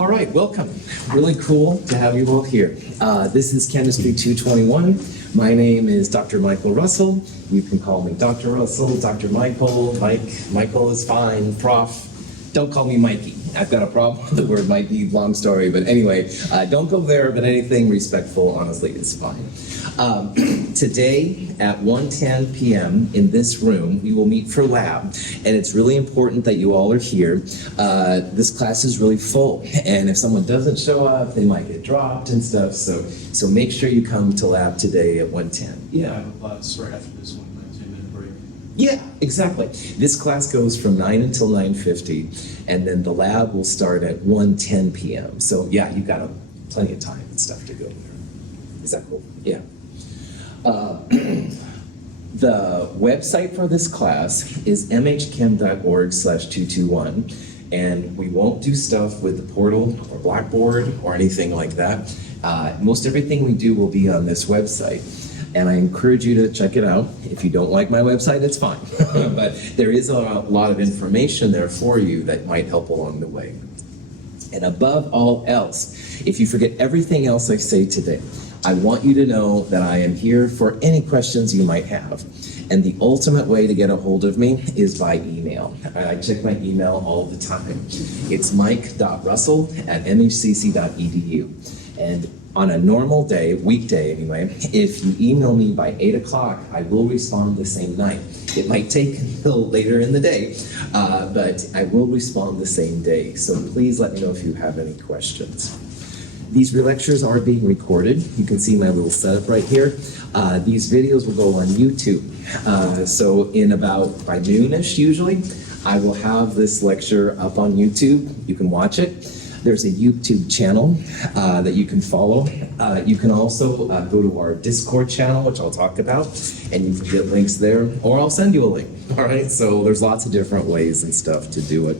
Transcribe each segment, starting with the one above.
All right, welcome. Really cool to have you all here. This is Chemistry 221. My name is Dr. Michael Russell. You can call me Dr. Russell, Dr. Michael, Mike. Michael is fine, Prof. Don't call me Mikey. I've got a problem with the word Mikey, long story, but anyway, don't go there, but anything respectful, honestly, is fine. Today at 1:10 p.m. in this room, we will meet for lab, and it's really important that you all are here. This class is really full, and if someone doesn't show up, they might get dropped and stuff, so make sure you come to lab today at 1:10. Yeah, I have a class right after this one, 10-minute break. Yeah, exactly. This class goes from 9 until 9:50, and then the lab will start at 1:10 p.m. So yeah, you've got plenty of time and stuff to go there. Is that cool? Yeah. The website for this class is mhchem.org/221, and we won't do stuff with the portal or Blackboard or anything like that. Most everything we do will be on this website, and I encourage you to check it out. If you don't like my website, it's fine. But there is a lot of information there for you that might help along the way. And above all else, if you forget everything else I say today, I want you to know that I am here for any questions you might have. And the ultimate way to get a hold of me is by email. I check my email all the time. It's mike.russell@mhcc.edu. And on a normal day, weekday anyway, if you email me by 8 o'clock, I will respond the same night. It might take until later in the day, but I will respond the same day. So please let me know if you have any questions. These lectures are being recorded. You can see my little setup right here. These videos will go on YouTube. So by noonish usually, I will have this lecture up on YouTube. You can watch it. There's a YouTube channel that you can follow. You can also go to our Discord channel, which I'll talk about, and you can get links there, or I'll send you a link. All right, so there's lots of different ways and stuff to do it.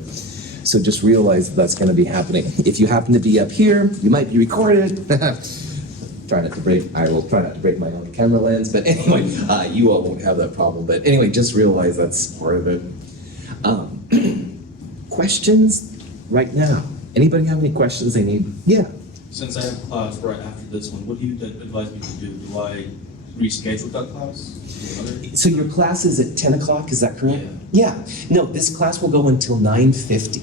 So just realize that's going to be happening. If you happen to be up here, you might be recorded. I will try not to break my own camera lens, but anyway, you all won't have that problem. But anyway, just realize that's part of it. Questions right now? Anybody have any questions they need? Yeah. Since I have a class right after this one, what do you advise me to do? Do I reschedule that class? So your class is at 10 o'clock, is that correct? Yeah. No, this class will go until 9:50.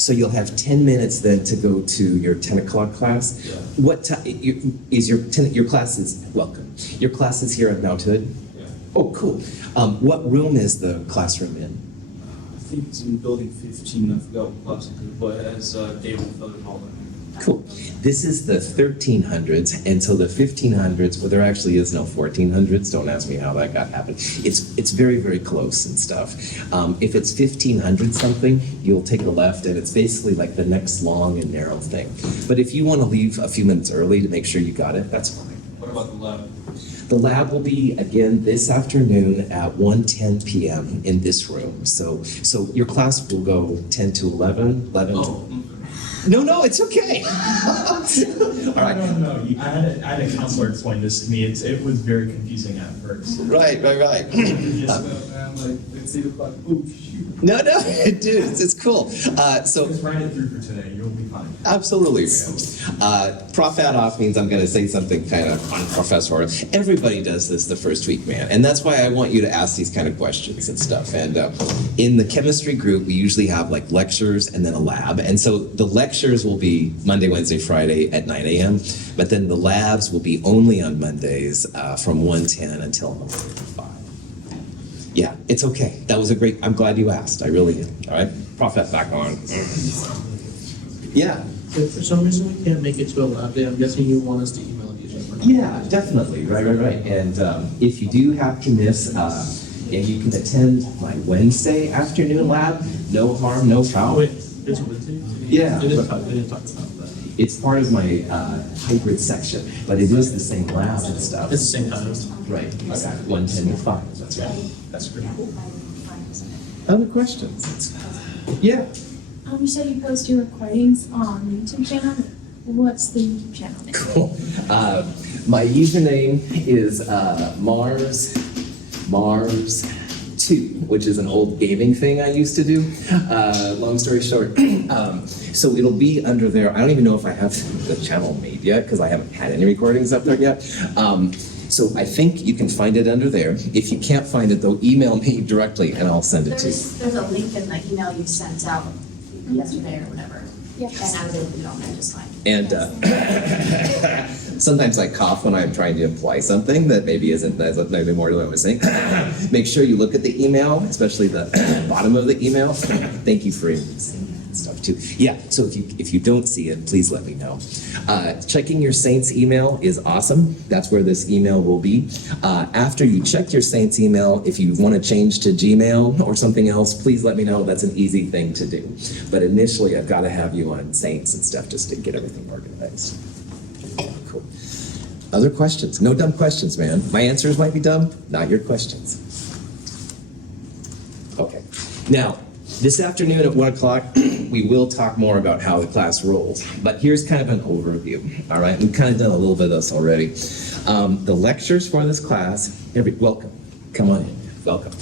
So you'll have 10 minutes then to go to your 10 o'clock class. Yeah. What time is your class is, welcome. Your class is here at Mount Hood? Yeah. Oh, cool. What room is the classroom in? I think it's in building 15, I forgot what class it is, but it has David Feather Hall. Cool. This is the 1300s, and so the 1500s, well, there actually is no 1400s. Don't ask me how that got happened. It's very, very close and stuff. If it's 1500 something, you'll take a left, and it's basically like the next long and narrow thing. But if you want to leave a few minutes early to make sure you got it, that's fine. What about the lab? The lab will be, again, this afternoon at 1:10 p.m. in this room. So your class will go 10 to 11. Oh, No, it's okay. All right. No. I had a counselor explain this to me. It was very confusing at first. Right. I'm like, it's 8 o'clock. Oh, shoot. No, dude, it's cool. So Just write it through for today. You'll be fine. absolutely. Prof ad off means I'm going to say something kind of unprofessorial. Everybody does this the first week, man, and that's why I want you to ask these kind of questions and stuff. And in the chemistry group, we usually have like lectures and then a lab, and so the lectures will be Monday, Wednesday, Friday at 9 a.m. But then the labs will be only on Mondays from 1:10 until 5. Yeah, it's okay. That was I'm glad you asked. I really did. All right, Prophet back on. Yeah. If for some reason we can't make it to a lab day, I'm guessing you want us to email you. Yeah, definitely. Right. And if you do have to miss, and you can attend my Wednesday afternoon lab, no harm, no foul. Wait, it's Wednesday? Yeah. They didn't talk about that. It's part of my hybrid section, but it is the same lab and stuff. It's the same time. Right, exactly. 1:10 to 5. That's right. That's pretty cool. Other questions? Yeah. You said you post your recordings on the YouTube channel. What's the YouTube channel name? Cool. My username is Mars2. 2, which is an old gaming thing I used to do. Long story short, so it'll be under there. I don't even know if I have the channel made yet because I haven't had any recordings up there yet. So I think you can find it under there. If you can't find it, though, email me directly and I'll send it to you. There's a link in the email you sent out yesterday or whatever. Yes. And I was able to get on there just fine. And sometimes I cough when I'm trying to imply something that maybe isn't maybe more to what I was saying. Make sure you look at the email, especially the bottom of the email. Thank you for saying that stuff too. Yeah. So if you don't see it, please let me know. Checking your Saints email is awesome. That's where this email will be. After you check your Saints email, if you want to change to Gmail or something else, please let me know. That's an easy thing to do. But initially, I've got to have you on Saints and stuff just to get everything organized. Cool. Other questions? No dumb questions, man. My answers might be dumb, not your questions. Okay. Now, this afternoon at 1 o'clock, we will talk more about how the class rolls. But here's kind of an overview, all right? We've kind of done a little bit of this already. The lectures for this class, welcome. Come on in. Welcome.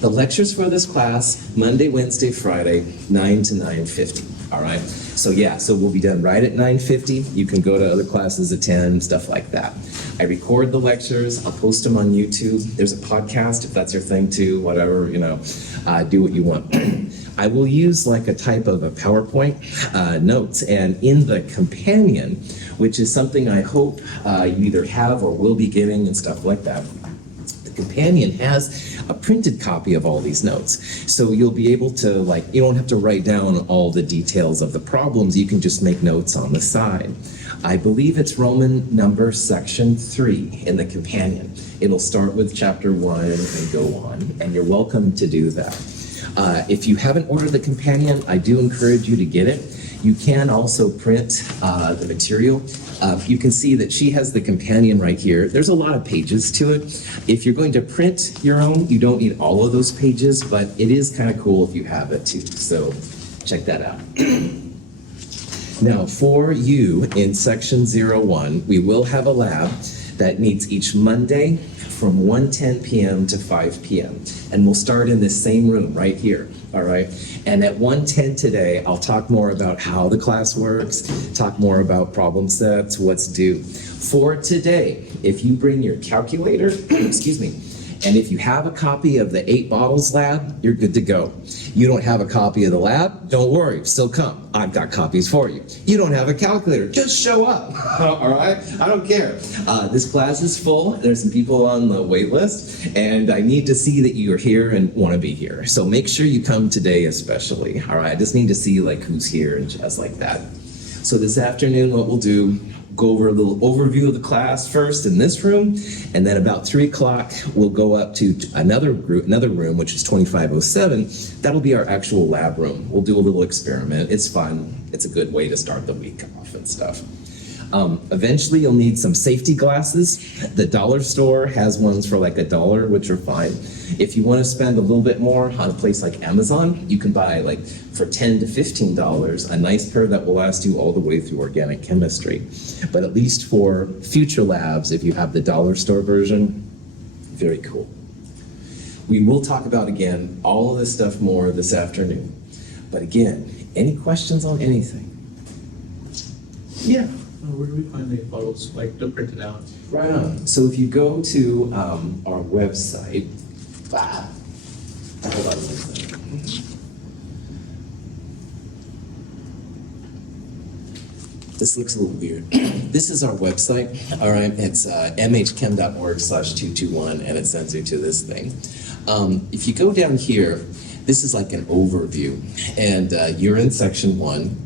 The lectures for this class, Monday, Wednesday, Friday, 9 to 9:50, all right? So we'll be done right at 9:50. You can go to other classes at 10, stuff like that. I record the lectures. I'll post them on YouTube. There's a podcast if that's your thing too, whatever, do what you want. I will use like a type of a PowerPoint notes, and in the companion, which is something I hope you either have or will be getting and stuff like that, the companion has a printed copy of all these notes. So you'll be able to, you don't have to write down all the details of the problems. You can just make notes on the side. I believe it's Roman number section 3 in the companion. It'll start with chapter 1 and go on, and you're welcome to do that. If you haven't ordered the companion, I do encourage you to get it. You can also print the material. You can see that she has the companion right here. There's a lot of pages to it. If you're going to print your own, you don't need all of those pages, but it is kind of cool if you have it too. So check that out. Now, for you in section 01, we will have a lab that meets each Monday from 1:10 p.m. to 5 p.m. And we'll start in this same room right here, all right? And at 1:10 today, I'll talk more about how the class works, talk more about problem sets, what's due. For today, if you bring your calculator, excuse me, and if you have a copy of the 8 Bottles lab, you're good to go. You don't have a copy of the lab? Don't worry, still come. I've got copies for you. You don't have a calculator? Just show up, all right? I don't care. This class is full. There's some people on the wait list, and I need to see that you're here and want to be here. So make sure you come today especially, all right? I just need to see who's here and just like that. So this afternoon, what we'll do, go over a little overview of the class first in this room, and then about 3 o'clock, we'll go up to another room, which is 2507. That'll be our actual lab room. We'll do a little experiment. It's fun. It's a good way to start the week off and stuff. Eventually, you'll need some safety glasses. The dollar store has ones for $1, which are fine. If you want to spend a little bit more on a place like Amazon, you can buy for $10 to $15 a nice pair that will last you all the way through organic chemistry. But at least for future labs, if you have the dollar store version, very cool. We will talk about, again, all of this stuff more this afternoon. But again, any questions on anything? Yeah. Where do we find the bottles, to print it out? Right on. So if you go to our website, hold on a second. This looks a little weird. This is our website, all right? It's mhchem.org/221, and it sends you to this thing. If you go down here, this is like an overview, and you're in section 1.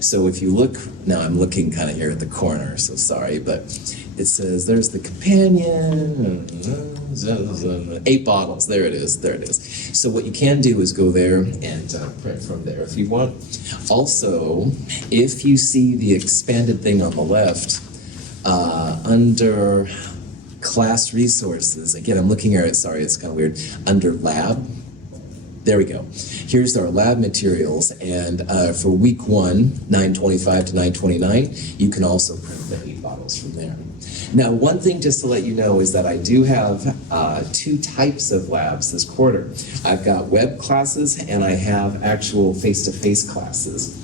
So if you look, now I'm looking kind of here at the corner, so sorry, but it says there's the companion, 8 bottles, there it is. So what you can do is go there and print from there if you want. Also, if you see the expanded thing on the left, under class resources, again, I'm looking here, sorry, it's kind of weird, under lab, There we go. Here's our lab materials, and for week 1, 9/25 to 9/29, you can also print the 8 bottles from there. Now, one thing just to let you know is that I do have 2 types of labs this quarter. I've got web classes and I have actual face-to-face classes.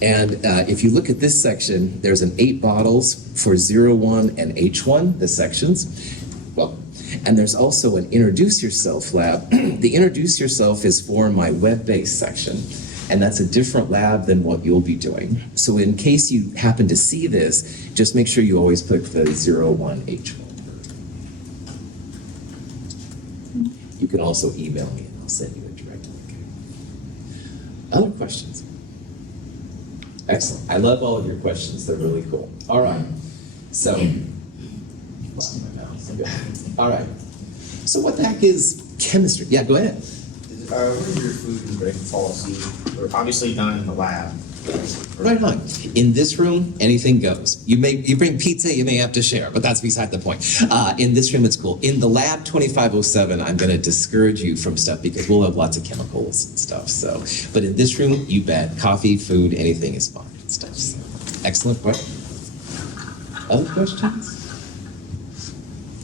And if you look at this section, there's an 8 bottles for 01 and H1, the sections. Well, and there's also an Introduce Yourself lab. The Introduce Yourself is for my web-based section, and that's a different lab than what you'll be doing. So in case you happen to see this, just make sure you always pick the 01 H1. You can also email me and I'll send you a direct link. Other questions? Excellent. I love all of your questions. They're really cool. All right. So, all right. So what the heck is chemistry? Yeah, go ahead. What is your food and drink policy? Or obviously not in the lab. Right on. In this room, anything goes. You bring pizza, you may have to share, but that's beside the point. In this room, it's cool. In the lab 2507, I'm going to discourage you from stuff because we'll have lots of chemicals and stuff. So, but in this room, you bet. Coffee, food, anything is fine and stuff. So, excellent question. Other questions?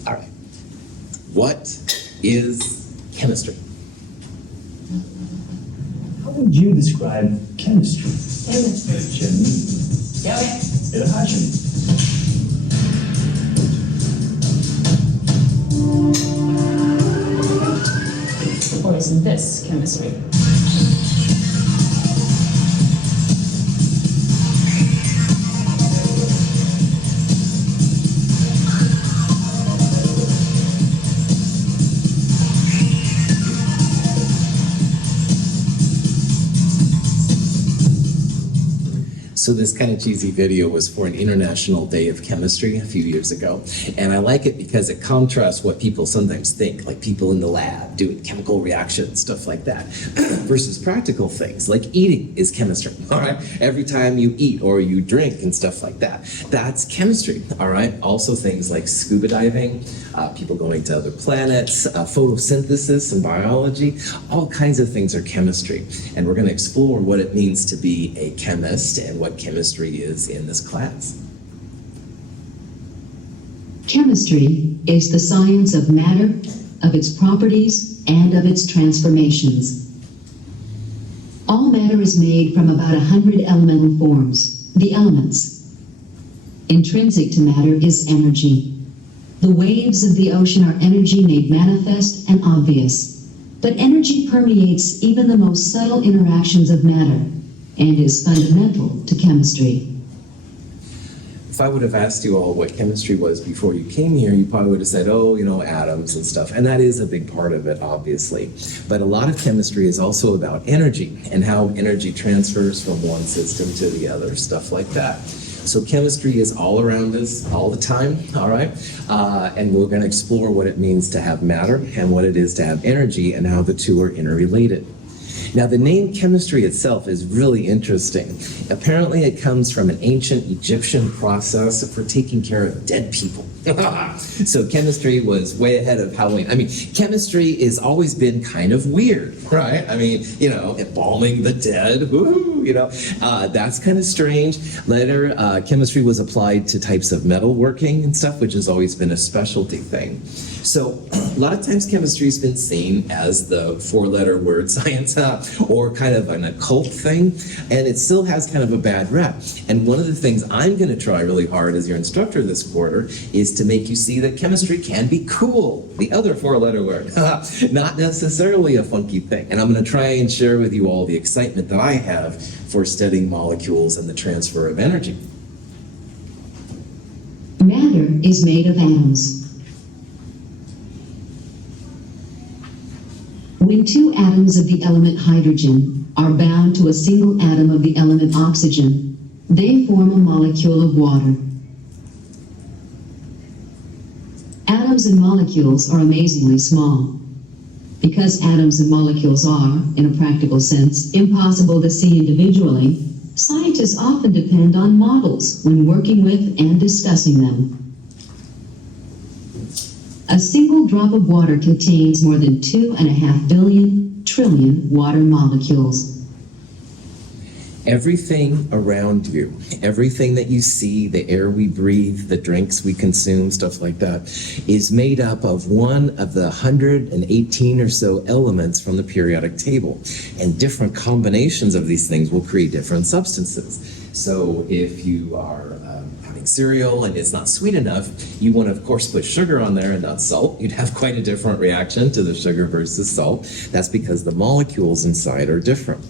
All right. What is chemistry? How would you describe chemistry? Or is this chemistry? So this kind of cheesy video was for an International Day of Chemistry a few years ago. And I like it because it contrasts what people sometimes think, like people in the lab doing chemical reactions, stuff like that, versus practical things, like eating is chemistry, all right? Every time you eat or you drink and stuff like that, that's chemistry, all right? Also things like scuba diving, people going to other planets, photosynthesis and biology, all kinds of things are chemistry. And we're going to explore what it means to be a chemist and what chemistry is in this class. Chemistry is the science of matter, of its properties, and of its transformations. All matter is made from about 100 elemental forms, the elements. Intrinsic to matter is energy. The waves of the ocean are energy made manifest and obvious. But energy permeates even the most subtle interactions of matter and is fundamental to chemistry. If I would have asked you all what chemistry was before you came here, you probably would have said, oh, you know, atoms and stuff. And that is a big part of it, obviously. But a lot of chemistry is also about energy and how energy transfers from one system to the other, stuff like that. So chemistry is all around us all the time, all right? And we're going to explore what it means to have matter and what it is to have energy and how the two are interrelated. Now, the name chemistry itself is really interesting. Apparently, it comes from an ancient Egyptian process for taking care of dead people. So chemistry was way ahead of Halloween. I mean, chemistry has always been kind of weird, right? I mean, you know, embalming the dead, woohoo, you know, that's kind of strange. Later, chemistry was applied to types of metalworking and stuff, which has always been a specialty thing. So a lot of times chemistry has been seen as the 4-letter word science or kind of an occult thing, and it still has kind of a bad rap. And one of the things I'm going to try really hard as your instructor this quarter is to make you see that chemistry can be cool, the other 4-letter word, not necessarily a funky thing. And I'm going to try and share with you all the excitement that I have for studying molecules and the transfer of energy. Matter is made of atoms. When 2 atoms of the element hydrogen are bound to a single atom of the element oxygen, they form a molecule of water. Atoms and molecules are amazingly small. Because atoms and molecules are, in a practical sense, impossible to see individually, scientists often depend on models when working with and discussing them. A single drop of water contains more than 2.5 billion trillion water molecules. Everything around you, everything that you see, the air we breathe, the drinks we consume, stuff like that, is made up of one of the 118 or so elements from the periodic table. And different combinations of these things will create different substances. So if you are having cereal and it's not sweet enough, you want to, of course, put sugar on there and not salt. You'd have quite a different reaction to the sugar versus salt. That's because the molecules inside are different.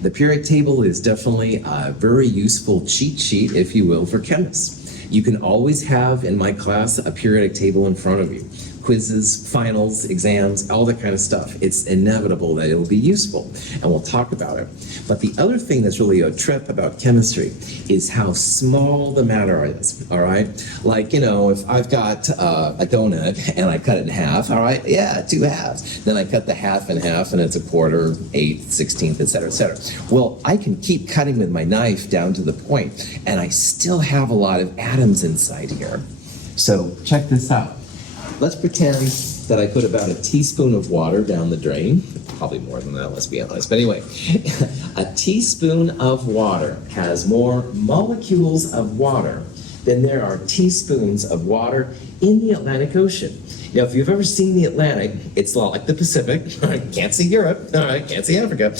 The periodic table is definitely a very useful cheat sheet, if you will, for chemists. You can always have, in my class, a periodic table in front of you. Quizzes, finals, exams, all that kind of stuff. It's inevitable that it'll be useful, and we'll talk about it. But the other thing that's really a trip about chemistry is how small the matter is, all right? Like, if I've got a donut and I cut it in half, all right? Yeah, 2 halves. Then I cut the half in half and it's a quarter, eighth, 16th, et cetera, et cetera. Well, I can keep cutting with my knife down to the point, and I still have a lot of atoms inside here. So check this out. Let's pretend that I put about a teaspoon of water down the drain. Probably more than that, let's be honest. But anyway, a teaspoon of water has more molecules of water than there are teaspoons of water in the Atlantic Ocean. Now, if you've ever seen the Atlantic, it's a lot like the Pacific. Can't see Europe, all right? Can't see Africa.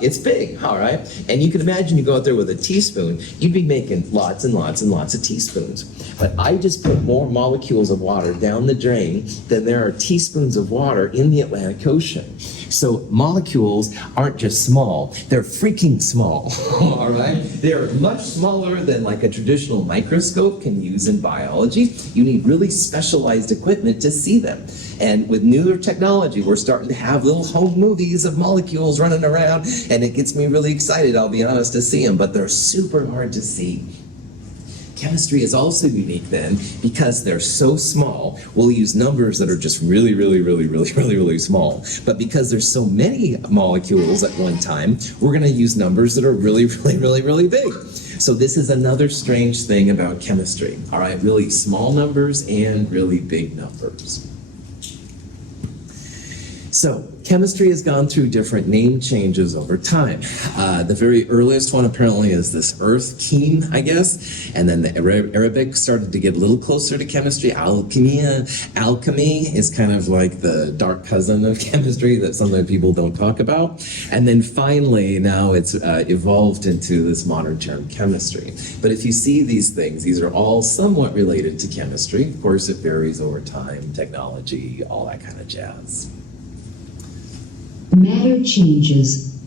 It's big, all right? And you can imagine you go out there with a teaspoon, you'd be making lots and lots and lots of teaspoons. But I just put more molecules of water down the drain than there are teaspoons of water in the Atlantic Ocean. So molecules aren't just small, they're freaking small, all right? They're much smaller than like a traditional microscope can use in biology. You need really specialized equipment to see them. And with newer technology, we're starting to have little home movies of molecules running around, and it gets me really excited, I'll be honest, to see them, but they're super hard to see. Chemistry is also unique then because they're so small. We'll use numbers that are just really, really, really, really, really, really small. But because there's so many molecules at one time, we're going to use numbers that are really, really, really, really big. So this is another strange thing about chemistry. All right, really small numbers and really big numbers. So chemistry has gone through different name changes over time. The very earliest one apparently is this earth chem, I guess, and then the Arabic started to get a little closer to chemistry. Alchemy is kind of like the dark cousin of chemistry that sometimes people don't talk about. And then finally, now it's evolved into this modern term chemistry. But if you see these things, these are all somewhat related to chemistry. Of course, it varies over time, technology, all that kind of jazz. Matter changes.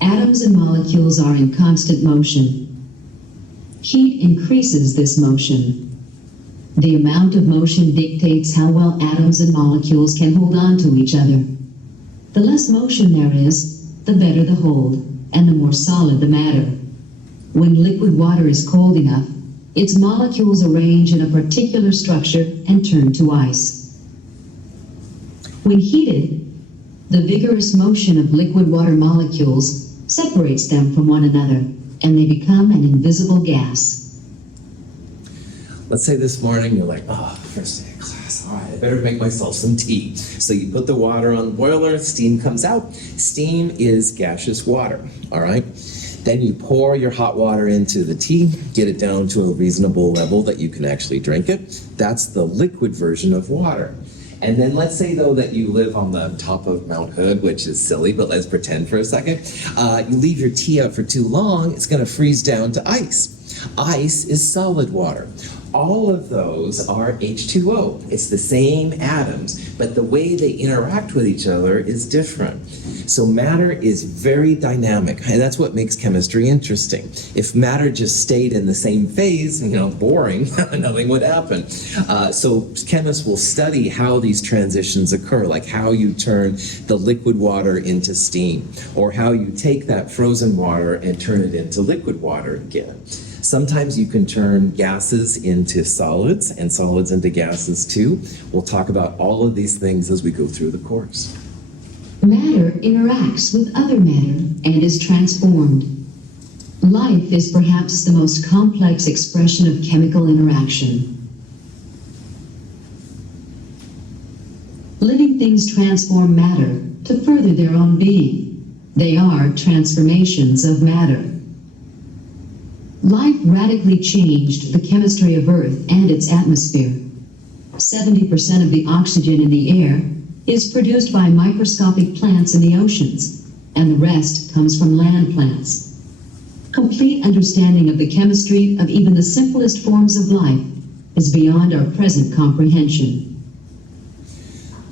Atoms and molecules are in constant motion. Heat increases this motion. The amount of motion dictates how well atoms and molecules can hold on to each other. The less motion there is, the better the hold, and the more solid the matter. When liquid water is cold enough, its molecules arrange in a particular structure and turn to ice. When heated, the vigorous motion of liquid water molecules separates them from one another, and they become an invisible gas. Let's say this morning you're like, first day of class, all right, I better make myself some tea. So you put the water on the boiler, steam comes out. Steam is gaseous water, all right? Then you pour your hot water into the tea, get it down to a reasonable level that you can actually drink it. That's the liquid version of water. And then let's say, though, that you live on the top of Mount Hood, which is silly, but let's pretend for a second. You leave your tea out for too long, it's going to freeze down to ice. Ice is solid water. All of those are H2O. It's the same atoms, but the way they interact with each other is different. So matter is very dynamic, and that's what makes chemistry interesting. If matter just stayed in the same phase, boring, nothing would happen. So chemists will study how these transitions occur, like how you turn the liquid water into steam, or how you take that frozen water and turn it into liquid water again. Sometimes you can turn gases into solids and solids into gases too. We'll talk about all of these things as we go through the course. Matter interacts with other matter and is transformed. Life is perhaps the most complex expression of chemical interaction. Living living things transform matter to further their own being. They are transformations of matter. Life radically changed the chemistry of Earth and its atmosphere. 70% of the oxygen in the air is produced by microscopic plants in the oceans, and the rest comes from land plants. Complete understanding of the chemistry of even the simplest forms of life is beyond our present comprehension.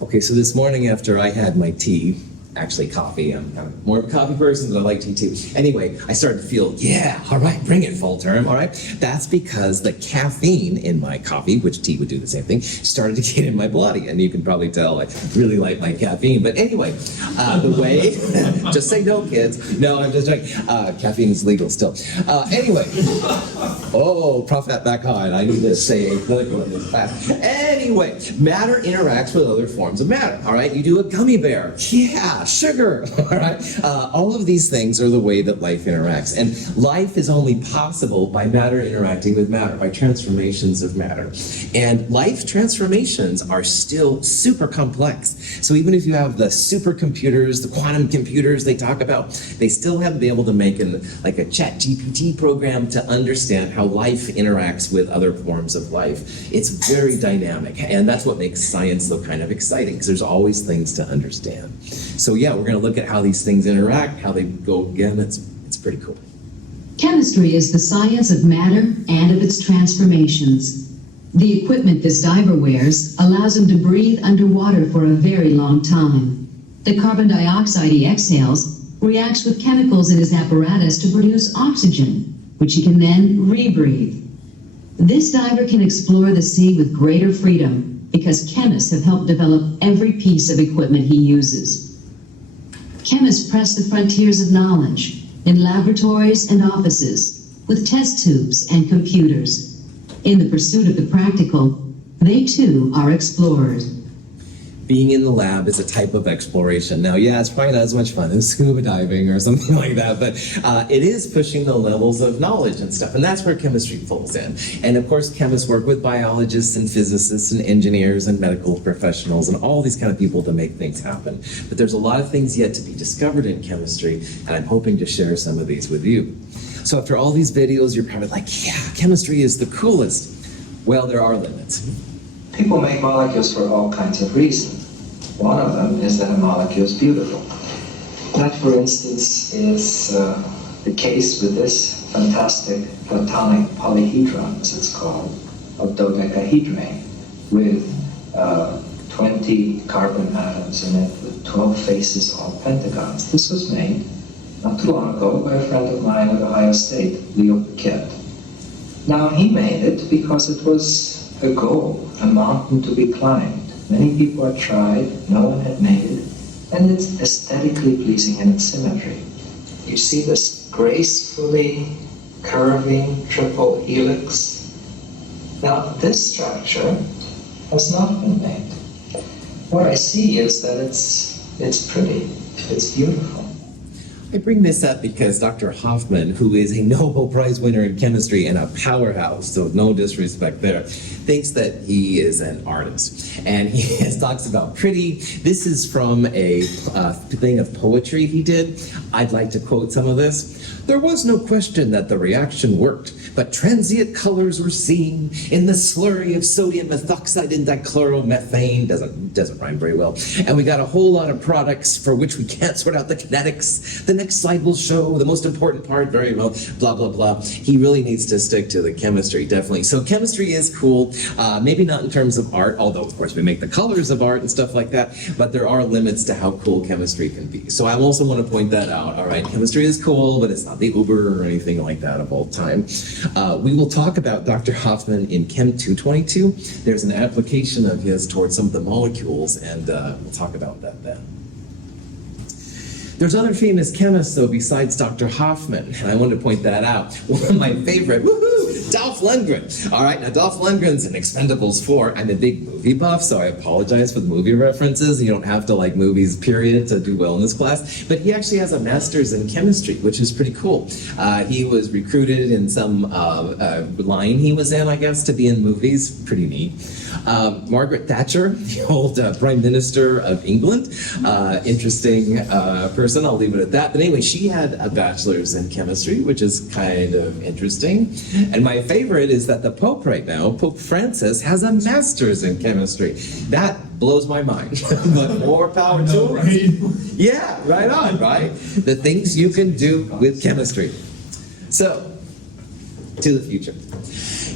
Okay, so this morning after I had my tea, actually coffee, I'm kind of more of a coffee person, but I like tea too. Anyway, I started to feel, yeah, all right, bring it, full term, all right? That's because the caffeine in my coffee, which tea would do the same thing, started to get in my body. And you can probably tell I really like my caffeine. But anyway, the way, just say no, kids. No, I'm just joking. Caffeine is legal still. Anyway, oh, Prophet back on. I need to say a political in this class. Anyway, matter interacts with other forms of matter, all right? You do a gummy bear. Yeah, sugar, all right? All of these things are the way that life interacts. And life is only possible by matter interacting with matter, by transformations of matter. And life transformations are still super complex. So even if you have the supercomputers, the quantum computers they talk about, they still haven't been able to make like a ChatGPT program to understand how life interacts with other forms of life. It's very dynamic. And that's what makes science so kind of exciting, because there's always things to understand. So yeah, we're going to look at how these things interact, how they go again. It's pretty cool. Chemistry is the science of matter and of its transformations. The equipment this diver wears allows him to breathe underwater for a very long time. The carbon dioxide he exhales reacts with chemicals in his apparatus to produce oxygen, which he can then rebreathe. This diver can explore the sea with greater freedom because chemists have helped develop every piece of equipment he uses. Chemists press the frontiers of knowledge in laboratories and offices with test tubes and computers. In the pursuit of the practical, they too are explorers. Being in the lab is a type of exploration. Now, yeah, it's probably not as much fun as scuba diving or something like that, but it is pushing the levels of knowledge and stuff, and that's where chemistry falls in. And of course, chemists work with biologists and physicists and engineers and medical professionals and all these kind of people to make things happen. But there's a lot of things yet to be discovered in chemistry, and I'm hoping to share some of these with you. So after all these videos, you're probably like, yeah, chemistry is the coolest. Well, there are limits. People make molecules for all kinds of reasons. One of them is that a molecule is beautiful. That, for instance, is the case with this fantastic platonic polyhedron, as it's called, of dodecahedrine, with 20 carbon atoms in it, with 12 faces, all pentagons. This was made not too long ago by a friend of mine at Ohio State, Leo Paquette. Now, he made it because it was a goal, a mountain to be climbed. Many people had tried, no one had made it, and it's aesthetically pleasing in its symmetry. You see this gracefully curving triple helix. Now, this structure has not been made. What I see is that it's pretty, it's beautiful. I bring this up because Dr. Hoffman, who is a Nobel Prize winner in chemistry and a powerhouse, so no disrespect there, thinks that he is an artist. And he talks about pretty. This is from a thing of poetry he did. I'd like to quote some of this. There was no question that the reaction worked, but transient colors were seen in the slurry of sodium methoxide and dichloromethane. Doesn't rhyme very well. And we got a whole lot of products for which we can't sort out the kinetics. The next slide will show the most important part very well, blah, blah, blah. He really needs to stick to the chemistry, definitely. So chemistry is cool, maybe not in terms of art, although of course we make the colors of art and stuff like that, but there are limits to how cool chemistry can be. So I also want to point that out, all right? Chemistry is cool, but it's not the Uber or anything like that of all time. We will talk about Dr. Hoffman in Chem 222. There's an application of his towards some of the molecules, and we'll talk about that then. There's other famous chemists, though, besides Dr. Hoffman, and I wanted to point that out. One of my favorite, woohoo, Dolph Lundgren. All right, now Dolph Lundgren's in Expendables 4. I'm a big movie buff, so I apologize for the movie references. You don't have to like movies, period, to do well in this class. But he actually has a master's in chemistry, which is pretty cool. He was recruited in some line he was in, I guess, to be in movies. Pretty neat. Margaret Thatcher, the old Prime Minister of England. Interesting person, I'll leave it at that. But anyway, she had a bachelor's in chemistry, which is kind of interesting. And my favorite is that the Pope right now, Pope Francis, has a master's in chemistry. That blows my mind. But more power to him. Yeah, right on, right? The things you can do with chemistry. So, to the future.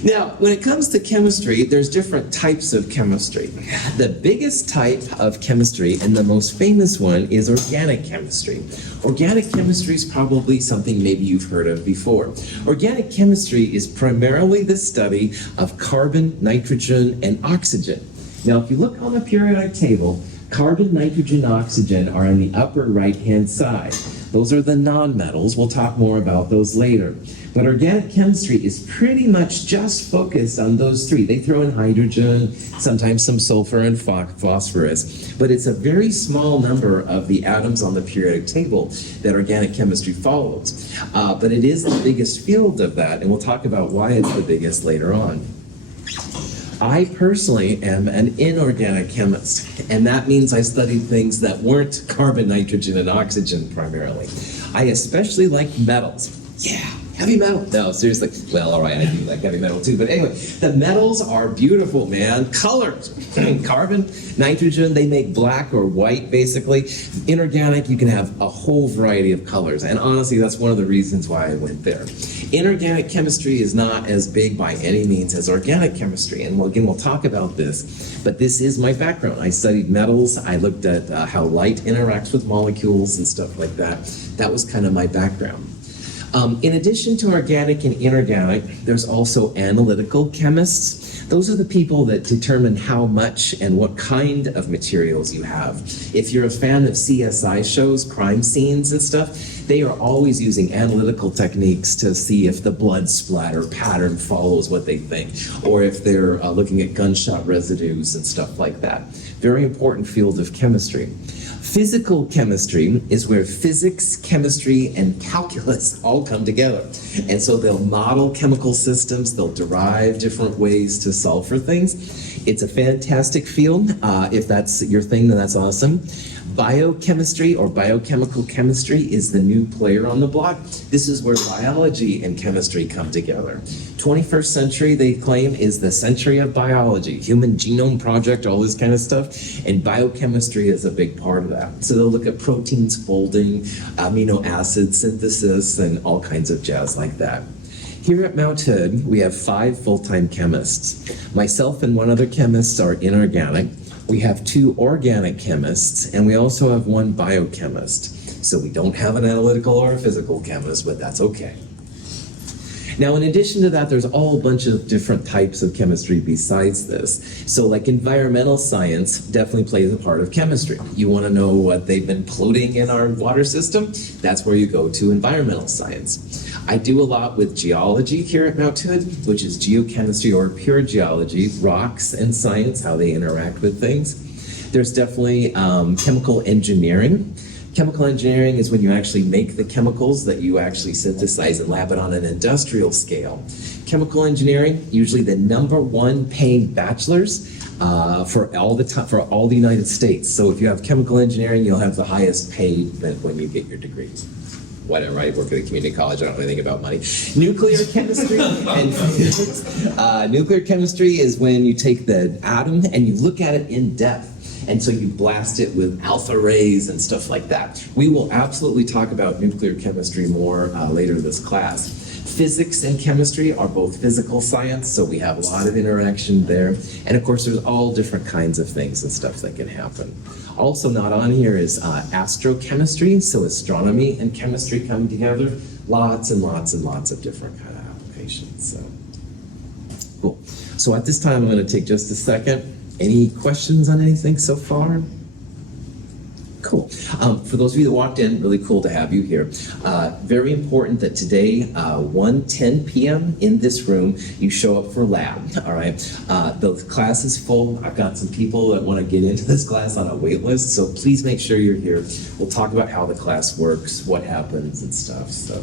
Now, when it comes to chemistry, there's different types of chemistry. The biggest type of chemistry and the most famous one is organic chemistry. Organic chemistry is probably something maybe you've heard of before. Organic chemistry is primarily the study of carbon, nitrogen, and oxygen. Now, if you look on the periodic table, carbon, nitrogen, oxygen are on the upper right-hand side. Those are the nonmetals. We'll talk more about those later. But organic chemistry is pretty much just focused on those three. They throw in hydrogen, sometimes some sulfur and phosphorus, but it's a very small number of the atoms on the periodic table that organic chemistry follows. But it is the biggest field of that, and we'll talk about why it's the biggest later on. I personally am an inorganic chemist, and that means I studied things that weren't carbon, nitrogen, and oxygen primarily. I especially like metals. Yeah, heavy metal. No, seriously. Well, all right, I do like heavy metal too. But anyway, the metals are beautiful, man. Colors. Carbon, nitrogen, they make black or white, basically. Inorganic, you can have a whole variety of colors. And honestly, that's one of the reasons why I went there. Inorganic chemistry is not as big by any means as organic chemistry. And again, we'll talk about this. But this is my background. I studied metals. I looked at how light interacts with molecules and stuff like that. That was kind of my background. In addition to organic and inorganic, there's also analytical chemists. Those are the people that determine how much and what kind of materials you have. If you're a fan of CSI shows, crime scenes and stuff, they are always using analytical techniques to see if the blood splatter pattern follows what they think, or if they're looking at gunshot residues and stuff like that. Very important field of chemistry. Physical chemistry is where physics, chemistry, and calculus all come together. And so they'll model chemical systems, they'll derive different ways to solve for things. It's a fantastic field. If that's your thing, then that's awesome. Biochemistry or biochemical chemistry is the new player on the block. This is where biology and chemistry come together. 21st century, they claim, is the century of biology, Human Genome Project, all this kind of stuff, and biochemistry is a big part of that. So they'll look at proteins folding, amino acid synthesis, and all kinds of jazz like that. Here at Mount Hood, we have 5 full-time chemists. Myself and 1 other chemist are inorganic. We have 2 organic chemists, and we also have 1 biochemist. So we don't have an analytical or a physical chemist, but that's okay. Now, in addition to that, there's a whole bunch of different types of chemistry besides this. So like environmental science definitely plays a part of chemistry. You want to know what they've been polluting in our water system? That's where you go to environmental science. I do a lot with geology here at Mount Hood, which is geochemistry or pure geology, rocks and science, how they interact with things. There's definitely chemical engineering. Chemical engineering is when you actually make the chemicals that you actually synthesize and lab it on an industrial scale. Chemical engineering, usually the #1 paying bachelors for all the United States. So if you have chemical engineering, you'll have the highest paid when you get your degrees. Whatever, I work at a community college, I don't know anything about money. Nuclear chemistry and physics. Nuclear chemistry is when you take the atom and you look at it in depth. And so you blast it with alpha rays and stuff like that. We will absolutely talk about nuclear chemistry more later in this class. Physics and chemistry are both physical science, so we have a lot of interaction there. And of course, there's all different kinds of things and stuff that can happen. Also not on here is astrochemistry, so astronomy and chemistry come together. Lots and lots and lots of different kind of applications. So cool. So at this time, I'm going to take just a second. Any questions on anything so far? Cool. For those of you that walked in, really cool to have you here. Very important that today, 1:10 p.m. in this room, you show up for lab, all right? The class is full. I've got some people that want to get into this class on a wait list, so please make sure you're here. We'll talk about how the class works, what happens and stuff, so.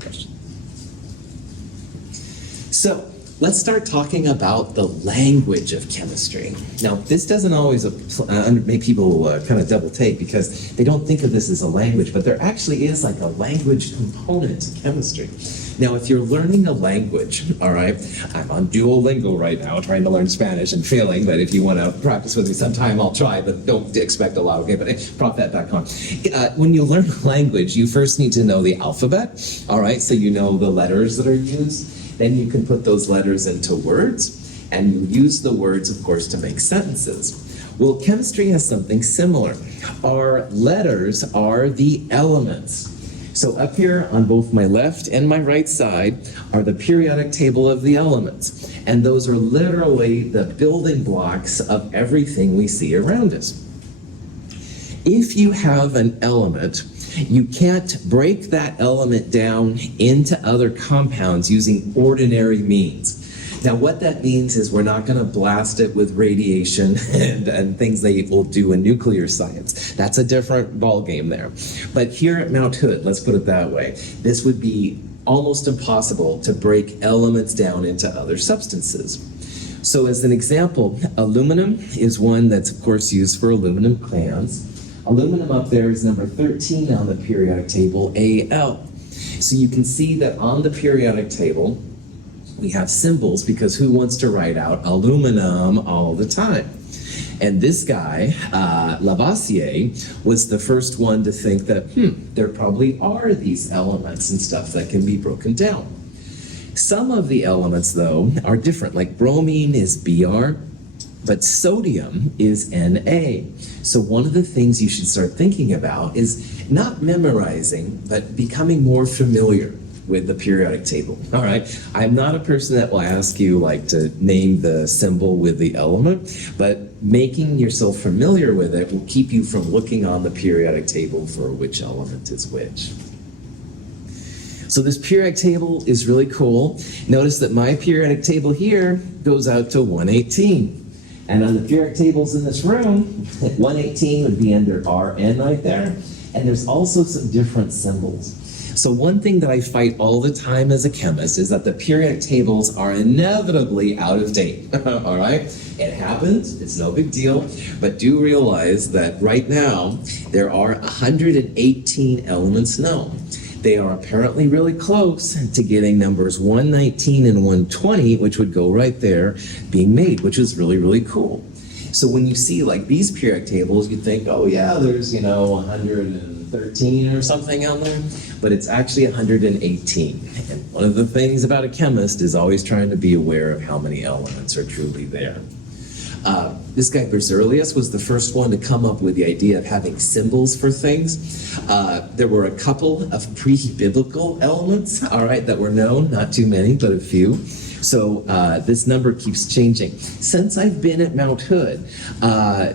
Questions? So, let's start talking about the language of chemistry. Now, this doesn't always make people kind of double take because they don't think of this as a language, but there actually is like a language component to chemistry. Now, if you're learning a language, all right, I'm on Duolingo right now trying to learn Spanish and failing, but if you want to practice with me sometime, I'll try, but don't expect a lot, okay? But profet.com. When you learn a language, you first need to know the alphabet, all right? So you know the letters that are used. Then you can put those letters into words, and you use the words, of course, to make sentences. Well, chemistry has something similar. Our letters are the elements. So up here on both my left and my right side are the periodic table of the elements. And those are literally the building blocks of everything we see around us. If you have an element, you can't break that element down into other compounds using ordinary means. Now, what that means is we're not going to blast it with radiation and things they will do in nuclear science. That's a different ballgame there. But here at Mount Hood, let's put it that way, this would be almost impossible to break elements down into other substances. So as an example, aluminum is one that's, of course, used for aluminum cans. Aluminum up there is number 13 on the periodic table, Al. So you can see that on the periodic table, we have symbols because who wants to write out aluminum all the time? And this guy, Lavoisier, was the first one to think that, there probably are these elements and stuff that can be broken down. Some of the elements, though, are different. Like bromine is Br, but sodium is Na. So one of the things you should start thinking about is not memorizing, but becoming more familiar with the periodic table, all right? I'm not a person that will ask you like to name the symbol with the element, but making yourself familiar with it will keep you from looking on the periodic table for which element is which. So this periodic table is really cool. Notice that my periodic table here goes out to 118. And on the periodic tables in this room, 118 would be under Rn right there. And there's also some different symbols. So one thing that I fight all the time as a chemist is that the periodic tables are inevitably out of date, all right? It happens, it's no big deal, but do realize that right now there are 118 elements known. They are apparently really close to getting numbers 119 and 120, which would go right there, being made, which is really, really cool. So when you see like these periodic tables, you think, oh yeah, there's, 113 or something on there, but it's actually 118. And one of the things about a chemist is always trying to be aware of how many elements are truly there. This guy Berzelius was the first one to come up with the idea of having symbols for things. There were a couple of pre-biblical elements, all right, that were known, not too many, but a few. So this number keeps changing. Since I've been at Mount Hood,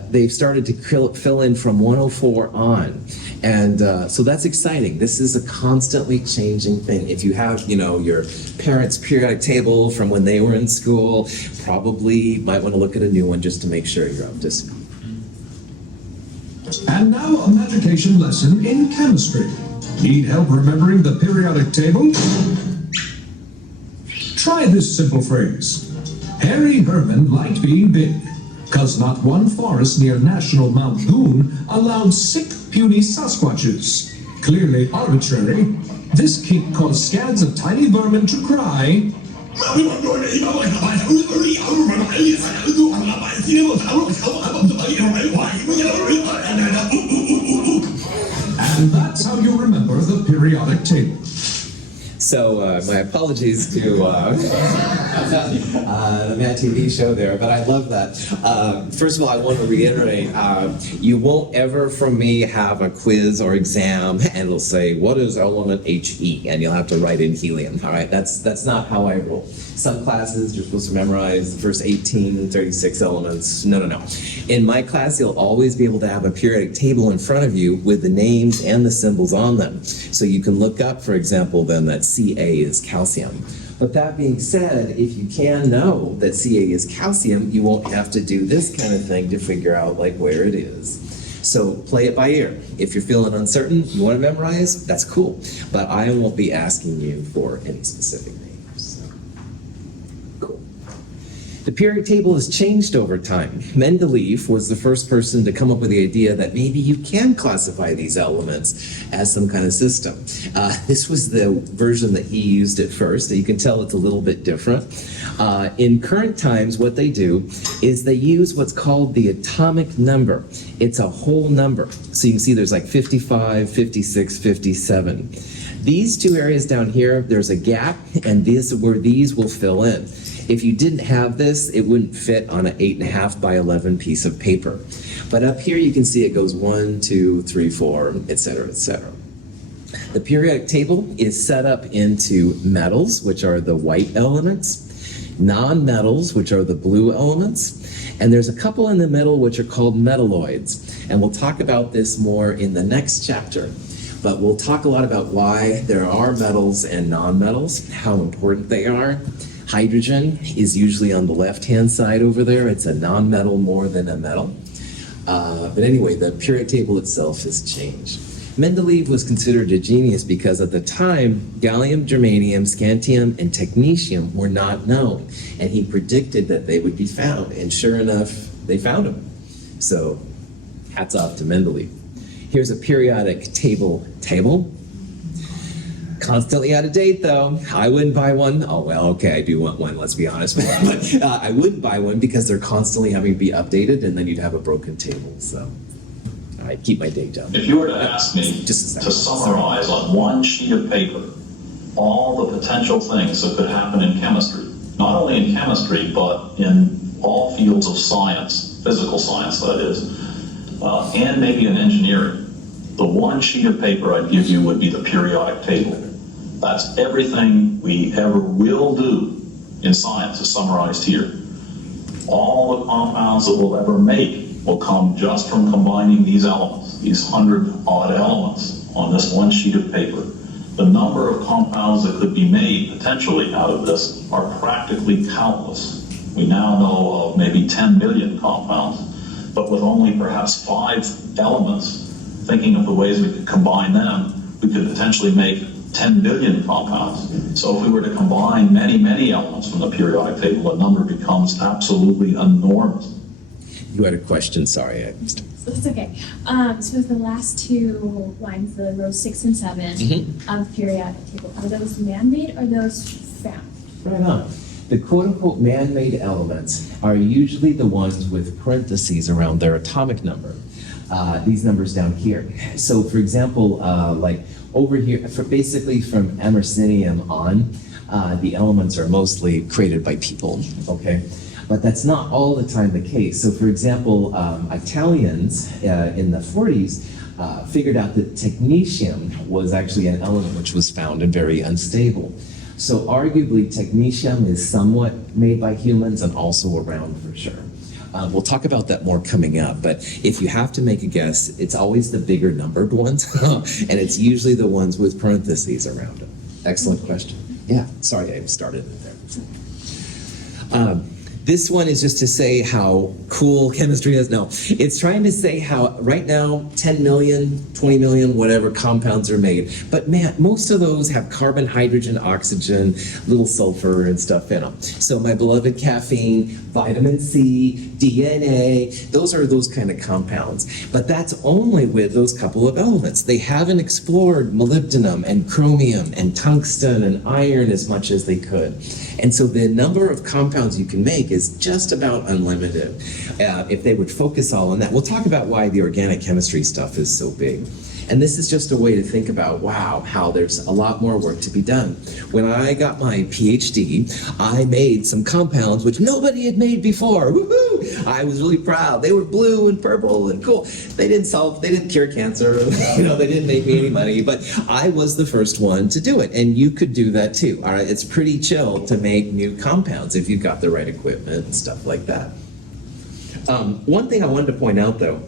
they've started to fill in from 104 on. And so that's exciting. This is a constantly changing thing. If you have, your parents' periodic table from when they were in school, probably might want to look at a new one just to make sure you're up to speed. And now a medication lesson in chemistry. Need help remembering the periodic table? Try this simple phrase. Harry Herman liked being big, 'cause not one forest near National Mount Boone allowed sick, puny Sasquatches. Clearly arbitrary, this kink caused scads of tiny vermin to cry. And that's how you remember the periodic table. So my apologies to the Mad TV show there, but I love that. First of all, I want to reiterate, you won't ever from me have a quiz or exam and it'll say, what is element He? And you'll have to write in helium, all right? That's not how I roll. Some classes, you're supposed to memorize the first 18, 36 elements. No. In my class, you'll always be able to have a periodic table in front of you with the names and the symbols on them. So you can look up, for example, then that Ca is calcium. But that being said, if you can know that Ca is calcium, you won't have to do this kind of thing to figure out like where it is. So play it by ear. If you're feeling uncertain, you want to memorize, that's cool. But I won't be asking you for any specific names. So. Cool. The periodic table has changed over time. Mendeleev was the first person to come up with the idea that maybe you can classify these elements as some kind of system. This was the version that he used at first. You can tell it's a little bit different. In current times, what they do is they use what's called the atomic number. It's a whole number. So you can see there's like 55, 56, 57. These two areas down here, there's a gap, and this is where these will fill in. If you didn't have this, it wouldn't fit on an 8.5 by 11 piece of paper. But up here you can see it goes 1, 2, 3, 4, etc., etc. The periodic table is set up into metals, which are the white elements, non-metals, which are the blue elements, and there's a couple in the middle which are called metalloids. And we'll talk about this more in the next chapter. But we'll talk a lot about why there are metals and non-metals, how important they are. Hydrogen is usually on the left-hand side over there. It's a non-metal more than a metal. But anyway, the periodic table itself has changed. Mendeleev was considered a genius because at the time, gallium, germanium, scantium, and technetium were not known. And he predicted that they would be found. And sure enough, they found them. So hats off to Mendeleev. Here's a periodic table. Constantly out of date, though. I wouldn't buy one. Oh, well, okay, I do want one, let's be honest. But I wouldn't buy one because they're constantly having to be updated, and then you'd have a broken table. So I'd keep my day job. If you were to ask me to summarize on one sheet of paper all the potential things that could happen in chemistry, not only in chemistry, but in all fields of science, physical science, that is, and maybe in engineering, the one sheet of paper I'd give you would be the periodic table. That's everything we ever will do in science is summarized here. All the compounds that we'll ever make will come just from combining these elements, these 100-odd elements on this one sheet of paper. The number of compounds that could be made potentially out of this are practically countless. We now know of maybe 10 million compounds, but with only perhaps 5 elements, thinking of the ways we could combine them, we could potentially make 10 billion compounds. So if we were to combine many, many elements from the periodic table, the number becomes absolutely enormous. You had a question, sorry. That's okay. So the last two lines, the rows 6 and 7 of periodic table, are those man-made or those found? Right on. The quote-unquote man-made elements are usually the ones with parentheses around their atomic number. These numbers down here. So for example, like over here, basically from Emersonium on, the elements are mostly created by people, okay? But that's not all the time the case. So for example, Italians in the 40s figured out that technetium was actually an element which was found and very unstable. So arguably technetium is somewhat made by humans and also around for sure. We'll talk about that more coming up, but if you have to make a guess, it's always the bigger numbered ones, and it's usually the ones with parentheses around them. Excellent question. Yeah, sorry I started it there. This one is just to say how cool chemistry is. No, it's trying to say how right now 10 million, 20 million, whatever compounds are made. But man, most of those have carbon, hydrogen, oxygen, little sulfur and stuff in them. So my beloved caffeine, vitamin C, DNA, those are those kind of compounds. But that's only with those couple of elements. They haven't explored molybdenum and chromium and tungsten and iron as much as they could. And so the number of compounds you can make is just about unlimited if they would focus all on that. We'll talk about why the organic chemistry stuff is so big. And this is just a way to think about, wow, how there's a lot more work to be done. When I got my PhD, I made some compounds which nobody had made before. Woohoo! I was really proud. They were blue and purple and cool. They didn't cure cancer. They didn't make me any money, but I was the first one to do it. And you could do that too. All right, it's pretty chill to make new compounds if you've got the right equipment and stuff like that. One thing I wanted to point out though,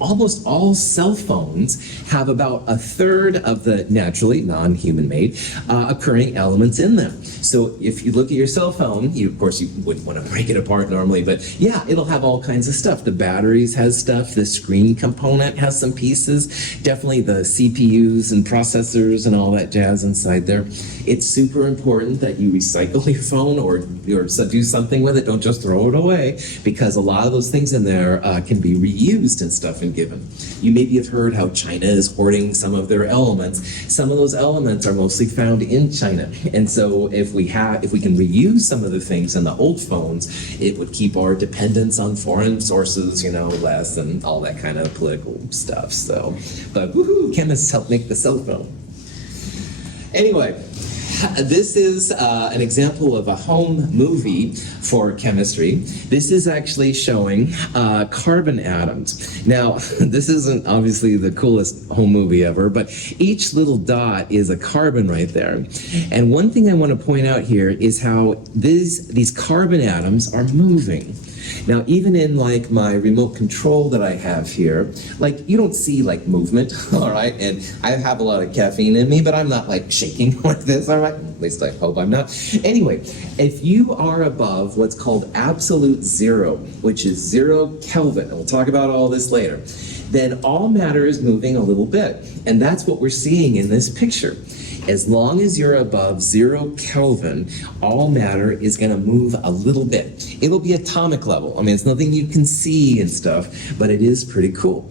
almost all cell phones have about a third of the naturally, non-human made, occurring elements in them. So if you look at your cell phone, of course you wouldn't want to break it apart normally, but yeah, it'll have all kinds of stuff. The batteries has stuff, the screen component has some pieces, definitely the CPUs and processors and all that jazz inside there. It's super important that you recycle your phone or do something with it, don't just throw it away, because a lot of those things in there can be reused and stuff and given. You maybe have heard how China is hoarding some of their elements. Some of those elements are mostly found in China. And so if we can reuse some of the things in the old phones, it would keep our dependence on foreign sources, less and all that kind of political stuff. So, but woohoo, chemists help make the cell phone. Anyway, this is an example of a home movie for chemistry. This is actually showing carbon atoms. Now, this isn't obviously the coolest home movie ever, but each little dot is a carbon right there. And one thing I want to point out here is how these carbon atoms are moving. Now, even in like my remote control that I have here, like you don't see like movement, all right? And I have a lot of caffeine in me, but I'm not like shaking like this, all right? At least I hope I'm not. Anyway, if you are above what's called absolute zero, which is 0 Kelvin, and we'll talk about all this later, then all matter is moving a little bit. And that's what we're seeing in this picture. As long as you're above 0 Kelvin, all matter is going to move a little bit. It'll be atomic level. I mean, it's nothing you can see and stuff, but it is pretty cool.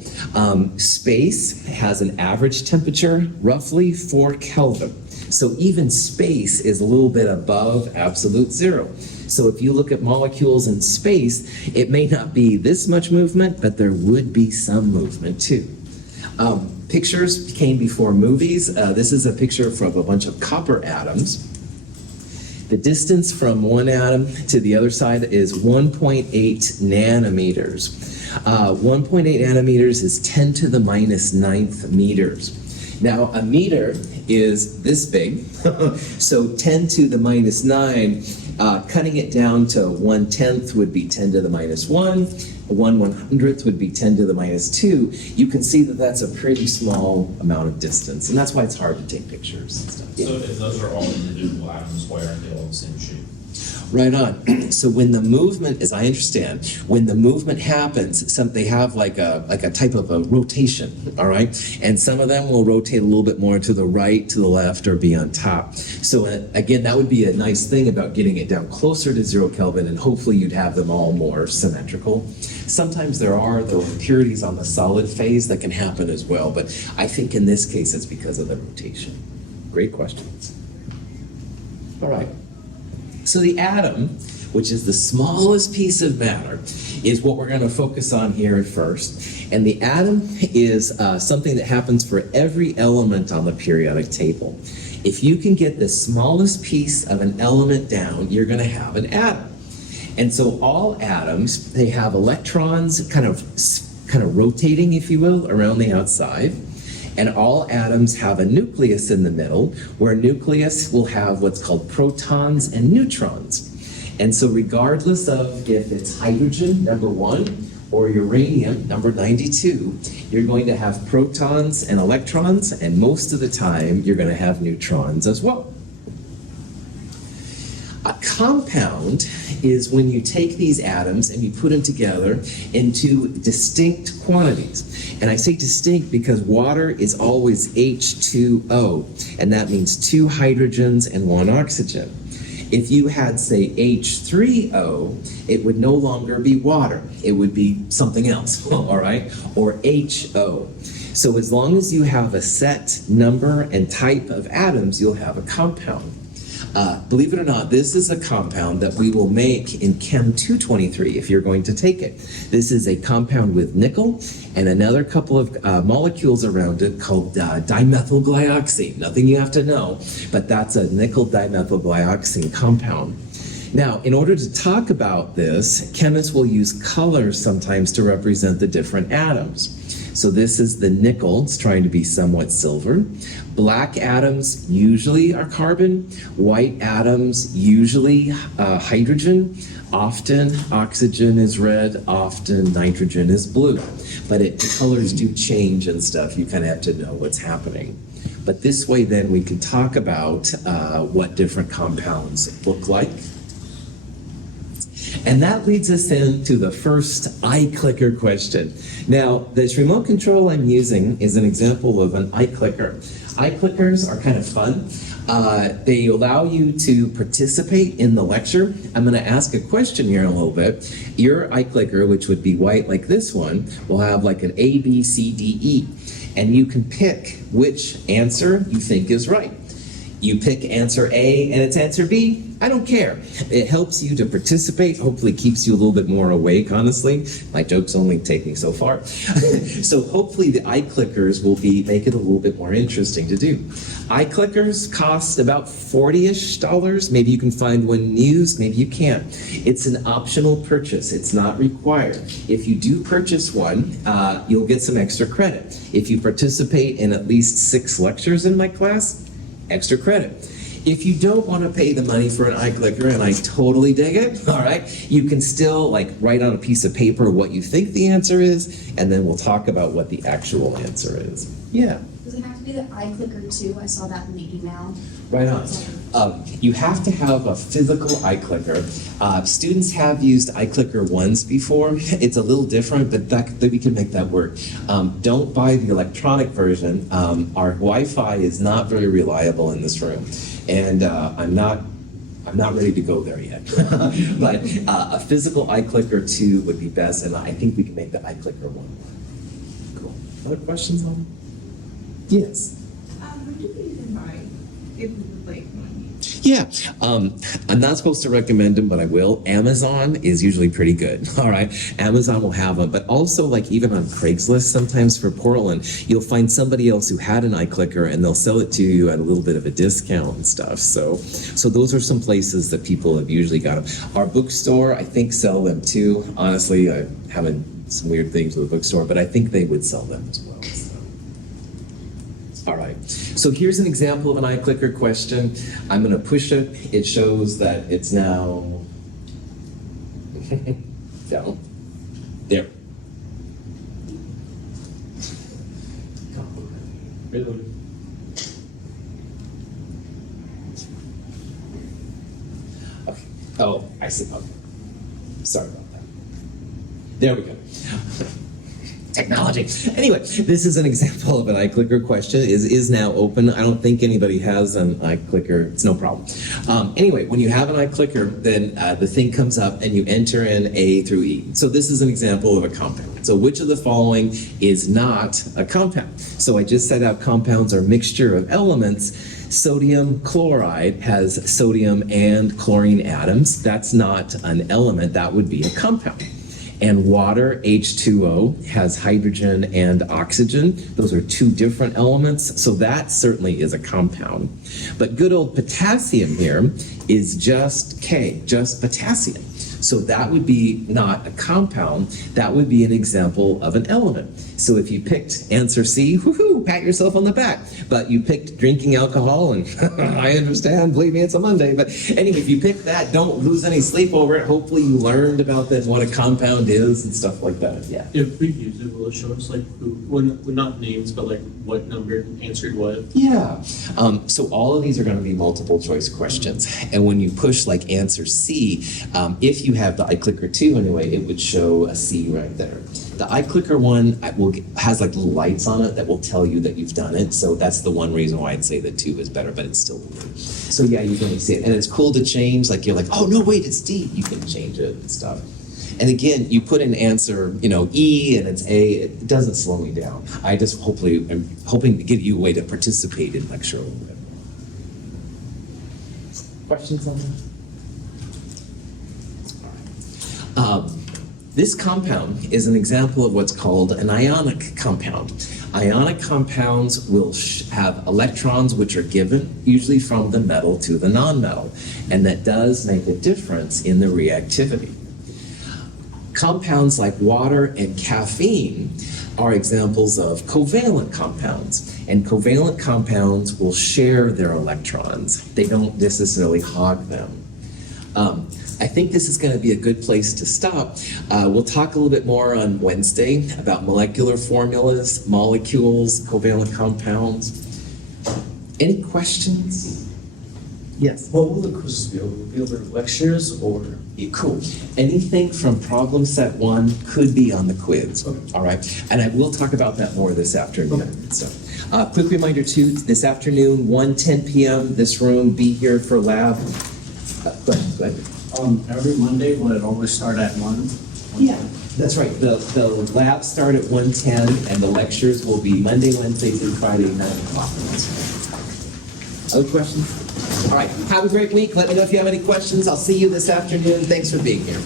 Space has an average temperature, roughly 4 Kelvin. So even space is a little bit above absolute zero. So if you look at molecules in space, it may not be this much movement, but there would be some movement too. Pictures came before movies. This is a picture from a bunch of copper atoms. The distance from one atom to the other side is 1.8 nanometers. 1.8 nanometers is 10 to the minus 9th meters. Now, a meter is this big, so 10 to the minus 9, cutting it down to 1/10 would be 10 to the minus 1, 1/100th would be 10 to the minus 2. You can see that that's a pretty small amount of distance, and that's why it's hard to take pictures and stuff. So if those are all individual atoms, why aren't they all the same shape? Right on. So when the movement, as I understand, when the movement happens, they have like a type of a rotation, all right? And some of them will rotate a little bit more to the right, to the left, or be on top. So again, that would be a nice thing about getting it down closer to 0 Kelvin, and hopefully you'd have them all more symmetrical. Sometimes there are impurities on the solid phase that can happen as well, but I think in this case it's because of the rotation. Great questions. All right. So the atom, which is the smallest piece of matter, is what we're going to focus on here at first. And the atom is something that happens for every element on the periodic table. If you can get the smallest piece of an element down, you're going to have an atom. And so all atoms, they have electrons kind of rotating, if you will, around the outside. And all atoms have a nucleus in the middle, where a nucleus will have what's called protons and neutrons. And so regardless of if it's hydrogen, number 1, or uranium, number 92, you're going to have protons and electrons, and most of the time you're going to have neutrons as well. A compound is when you take these atoms and you put them together into distinct quantities. And I say distinct because water is always H2O, and that means 2 hydrogens and 1 oxygen. If you had, say, H3O, it would no longer be water. It would be something else, all right? Or HO. So as long as you have a set number and type of atoms, you'll have a compound. Believe it or not, this is a compound that we will make in Chem 223 if you're going to take it. This is a compound with nickel and another couple of molecules around it called dimethylglyoxine. Nothing you have to know, but that's a nickel dimethylglyoxine compound. Now, in order to talk about this, chemists will use colors sometimes to represent the different atoms. So this is the nickel, it's trying to be somewhat silver. Black atoms usually are carbon. White atoms usually hydrogen. Often oxygen is red, often nitrogen is blue. But the colors do change and stuff. You kind of have to know what's happening. But this way then we can talk about what different compounds look like. And that leads us into the first iClicker question. Now, this remote control I'm using is an example of an iClicker. iClickers are kind of fun. They allow you to participate in the lecture. I'm going to ask a question here in a little bit. Your iClicker, which would be white like this one, will have like an A, B, C, D, E. And you can pick which answer you think is right. You pick answer A and it's answer B, I don't care. It helps you to participate, hopefully keeps you a little bit more awake, honestly. My jokes only take me so far. So hopefully the iClickers will make it a little bit more interesting to do. iClickers cost about $40-ish. Maybe you can find one used, maybe you can't. It's an optional purchase, it's not required. If you do purchase one, you'll get some extra credit. If you participate in at least 6 lectures in my class, extra credit. If you don't want to pay the money for an iClicker, and I totally dig it, all right, you can still write on a piece of paper what you think the answer is, and then we'll talk about what the actual answer is. Yeah. Does it have to be the iClicker too? I saw that in the email. Right on. You have to have a physical iClicker. Students have used iClicker ones before. It's a little different, but we can make that work. Don't buy the electronic version. Our Wi-Fi is not very reliable in this room, and I'm not ready to go there yet. But a physical iClicker 2 would be best, and I think we can make the iClicker 1. Cool. Other questions on it? Yes. Would you even buy if we would like one? Yeah, I'm not supposed to recommend them, but I will. Amazon is usually pretty good, all right? Amazon will have them, but also even on Craigslist sometimes for Portland, you'll find somebody else who had an iClicker and they'll sell it to you at a little bit of a discount and stuff. So those are some places that people have usually got them. Our bookstore, I think, sell them too. Honestly, I haven't some weird things with the bookstore, but I think they would sell them as well. All right, so here's an example of an iClicker question. I'm going to push it. It shows that it's now down. There. Okay. Oh, I see. Okay. Sorry about that. There we go. Technology. Anyway, this is an example of an iClicker question. Is now open. I don't think anybody has an iClicker. It's no problem. Anyway, when you have an iClicker, then the thing comes up and you enter in A through E. So this is an example of a compound. So which of the following is not a compound? So I just set out compounds are a mixture of elements. Sodium chloride has sodium and chlorine atoms. That's not an element. That would be a compound. And water, H2O, has hydrogen and oxygen. Those are 2 different elements, so that certainly is a compound. But good old potassium here is just K, just potassium. So that would be not a compound, that would be an example of an element. So if you picked answer C, woohoo, pat yourself on the back. But you picked drinking alcohol, and I understand, believe me, it's a Monday. But anyway, if you pick that, don't lose any sleep over it. Hopefully you learned about that, what a compound is and stuff like that. Yeah. If we use it, will it show us not names, but what number answered what? Yeah. So all of these are going to be multiple choice questions. And when you push answer C, if you have the iClicker 2 anyway, it would show a C right there. The iClicker one has little lights on it that will tell you that you've done it. So that's the one reason why I'd say the 2 is better, but it's still blue. So yeah, you can see it. And it's cool to change. You're like, oh no, wait, it's D. You can change it and stuff. And again, you put in answer, E and it's A. It doesn't slow me down. I just I'm hoping to give you a way to participate in lecture a little bit. Questions on that? This compound is an example of what's called an ionic compound. Ionic compounds will have electrons which are given usually from the metal to the nonmetal, and that does make a difference in the reactivity. Compounds like water and caffeine are examples of covalent compounds, and covalent compounds will share their electrons. They don't necessarily hog them. I think this is going to be a good place to stop. We'll talk a little bit more on Wednesday about molecular formulas, molecules, covalent compounds. Any questions? Yes. What will the quizzes be? Will it be over lectures or? Cool. Anything from problem set 1 could be on the quiz. Okay. All right. And I will talk about that more this afternoon. Okay. So, quick reminder too, this afternoon, 1:10 p.m., this room, be here for lab. Go ahead. Every Monday, will it always start at 1? Yeah. That's right. The labs start at 1:10 and the lectures will be Monday, Wednesday through Friday, 9 o'clock. Other questions? All right. Have a great week. Let me know if you have any questions. I'll see you this afternoon. Thanks for being here.